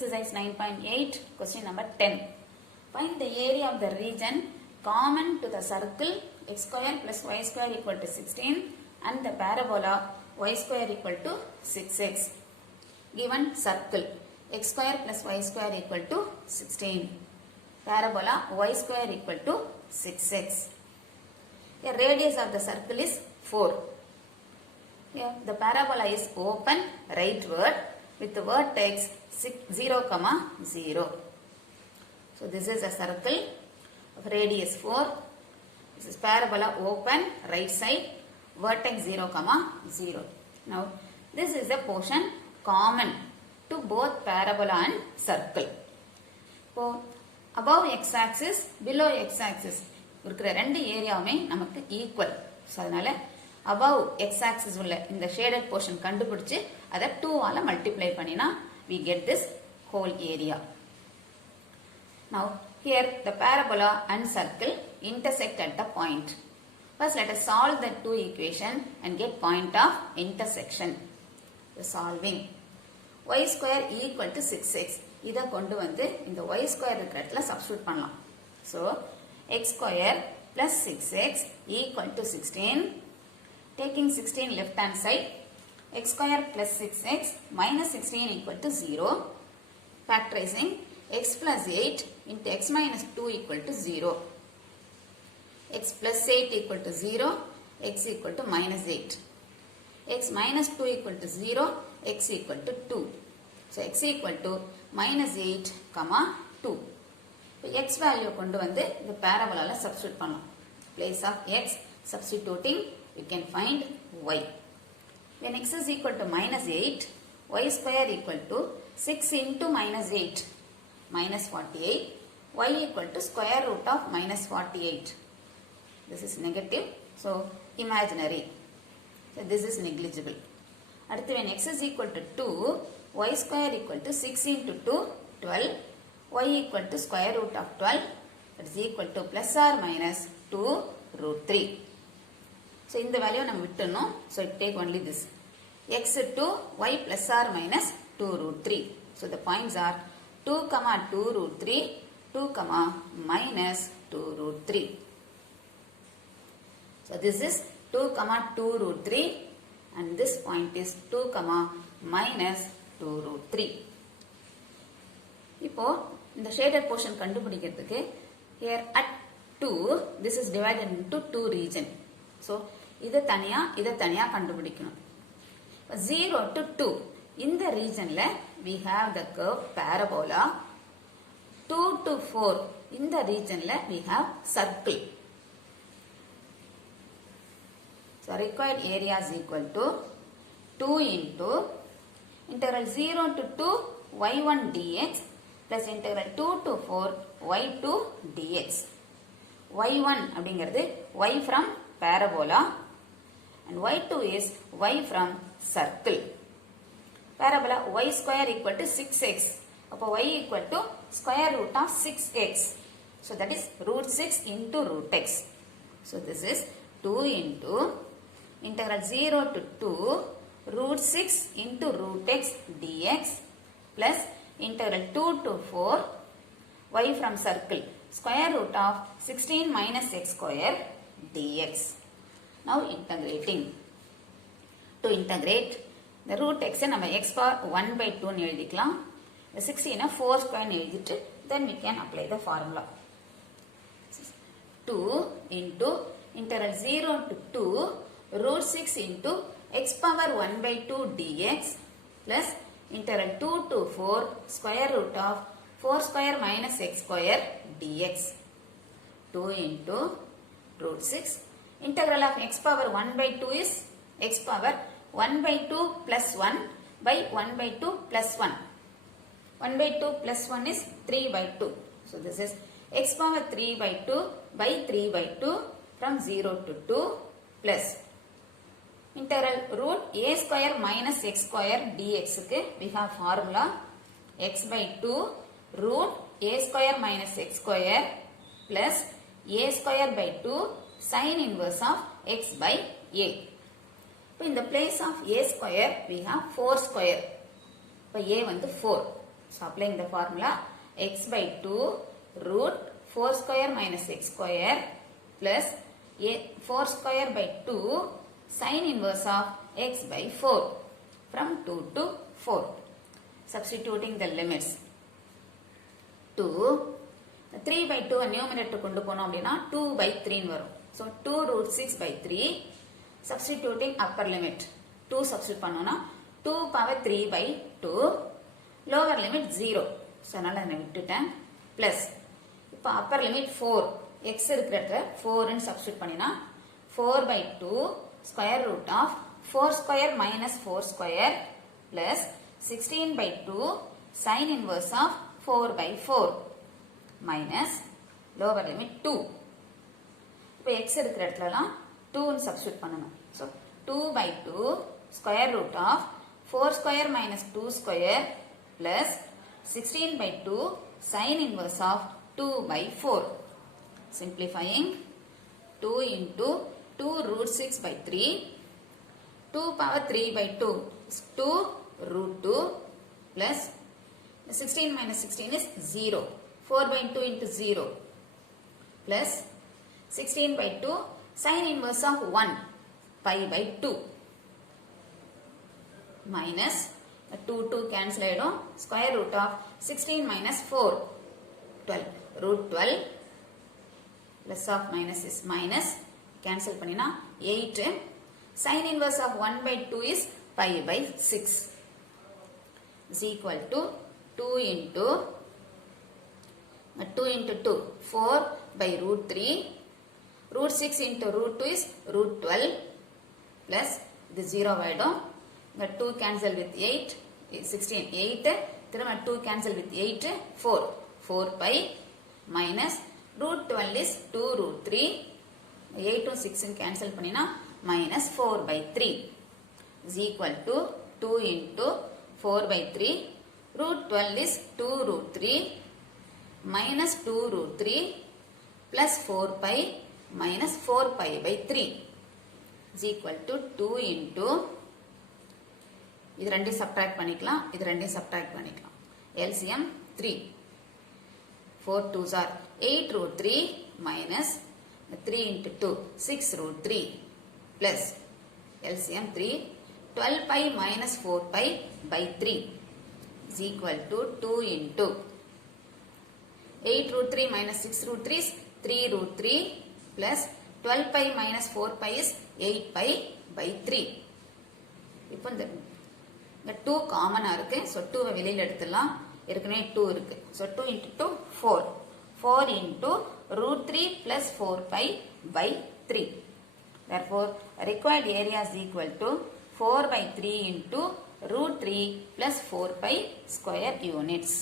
Exercise 9.8, question number 10. Find the area of the region common to the circle x square plus y square equal to 16 and the parabola y square equal to 6x. Given circle x square plus y square equal to 16. Parabola y square equal to 6x. The radius of the circle is 4. Here the parabola is open rightward with the vertex 0, 0. So this is a circle of radius 4. This is parabola open right side vertex 0, 0. Now this is a portion common to both parabola and circle. So above x-axis, below x-axis இருக்கிற ரெண்டு ஏரியாவுமே நமக்கு equal. So அதனால above x-axis உள்ள இந்த shaded portion கண்டுபிடிச்சு அதை 2 ஆல multiply பண்ணினா we get this whole area. Now here the parabola and circle intersect at the point. First let us solve the two equation and get point of intersection. The solving y square equal to 6x. இதை கொண்டு வந்து இந்த y square இருக்கிற இடத்துல substitute பண்ணலாம். So x square plus 6x equal to 16. Taking 16 left hand side, x square plus 6x minus 16 equal to 0. Factorizing x plus 8 into x minus 2 equal to 0. X plus 8 equal to 0, x equal to minus 8. X minus 2 equal to 0, x equal to 2. So x equal to minus 8, 2. X value கொண்டு வந்து இந்த parabola substitute பண்ணலாம். Place of x substituting, you can find y. When x is equal to minus 8, y square equal to 6 into minus 8, minus 48, y equal to square root of minus 48. This is negative, so imaginary. So this is negligible. அடுத்து when x is equal to 2, y square equal to 6 into 2, 12, y equal to square root of 12, that is equal to plus or minus 2 root 3. So in the value நம்ம விட்டுறணும். So take only this. X 2, y plus or minus 2 root 3. So the points are 2, 2 root 3, 2, minus 2 root 3. So this is 2, 2 root 3 and this point is 2, minus 2 root 3. இப்போ இந்த shaded portion கண்டுபிடிக்கிறதுக்கு here at 2, this is divided into 2 region. So இதை தனியா கண்டுபிடிக்கணும். 0 to 2 இந்த regionல we have the curve parabola. 2 to 4 இந்த regionல we have circle. So required area is equal to 2 into integral 0 to 2 y1 dx plus integral 2 to 4 y2 dx. y1 அப்படிங்கிறது y from parabola and y2 is y from circle. Parabola y square equal to 6x. அப்போ y equal to square root of 6x. So that is root 6 into root x. So this is 2 into integral 0 to 2 root 6 into root x dx plus integral 2 to 4 y from circle square root of 16 minus x square dx. Now integrating. To integrate the root x நம்ம x power 1 by 2 னு எழுதிக்கலாம். The 16 4 square னு எழுதிட்டு then we can apply the formula. 2 into integral 0 to 2 root 6 into x power 1 by 2 dx plus integral 2 to 4 square root of 4 square minus x square dx. 2 into root 6. Integral of x power 1 by 2 is x power 1 by 2 plus 1 by 1 by 2 plus 1. 1 by 2 plus 1 is 3 by 2. So this is x power 3 by 2 by 3 by 2 from 0 to 2 plus integral root a square minus x square dx க்கு we have formula x by 2 root a square minus x square plus a square by 2 sin inverse of x by a. In the place of a square we have 4 square. இப்போ a வந்து 4. So applying the formula, x by 2 root 4 square minus x square plus 4 square by 2 sin inverse of x by 4 from 2 to 4. Substituting the limits. 2 3 by 2 numerator கொண்டு போனோம் அப்படினா 2 by 3 வரும். So 2 root 6 by 3. Substituting upper limit. 2 substitute பண்ணோம்னா 2 power 3 by 2. Lower limit 0. So அதனால நான் விட்டுட்டேன். Plus இப்போ upper limit 4. x இருக்கிறத 4 ன்னு substitute பண்ணினா 4 by 2 square root of 4 square minus 4 square plus 16 by 2 sin inverse of 4 by 4 minus lower limit 2. இப்போ x இருக்கிற இடத்துலலாம் 2 ன்னு substitute பண்ணணும். So 2 by 2 square root of 4 square minus 2 square plus 16 by 2 sin inverse of 2 by 4. Simplifying 2 into 2 root 6 by 3. 2 power 3 by 2 is 2 root 2 plus 16 minus 16 is 0. 4 by 2 into 0 plus 16 by 2 sin inverse of 1 pi by 2 minus 2 cancel ஆயிடும் square root of 16 minus 4 12 root 12 plus of minus is minus cancel பண்ணினா 8 sin inverse of 1 by 2 is pi by 6 is equal to 2 into 2 4 by root 3 root 6 into root 2 is root 12 plus the 0 ஆயிடும் the 2 cancel with 8 16 8 திரும்ப 2 cancel with 8 4 pi minus root 12 is 2 root 3 8 and 6 cancel பண்ணினா minus 4 by 3 is equal to 2 into 4 by 3 root 12 is 2 root 3 minus 2 root 3 plus 4 pi minus 4 pi by 3 is equal to 2 into இது ரெண்டையும் subtract பண்ணிக்கலாம் இது ரெண்டையும் subtract பண்ணிக்கலாம் LCM 3 4 2s are 8 root 3 minus 3 into 2 6 root 3 plus LCM 3 12 pi minus 4 pi by 3 is equal to 2 into 8 root 3 minus 6 root 3 is 3 root 3 plus 12 pi minus 4 pi is 8 pi by 3. இப்போ இந்த 2 காமனா இருக்கு. So 2 வெளியில எடுத்துடலாம். ஏற்கனவே 2 இருக்கு. So 2 into 2 4. 4 into root 3 plus 4 pi by 3. Therefore required area is equal to 4 by 3 into root 3 plus 4 pi square units.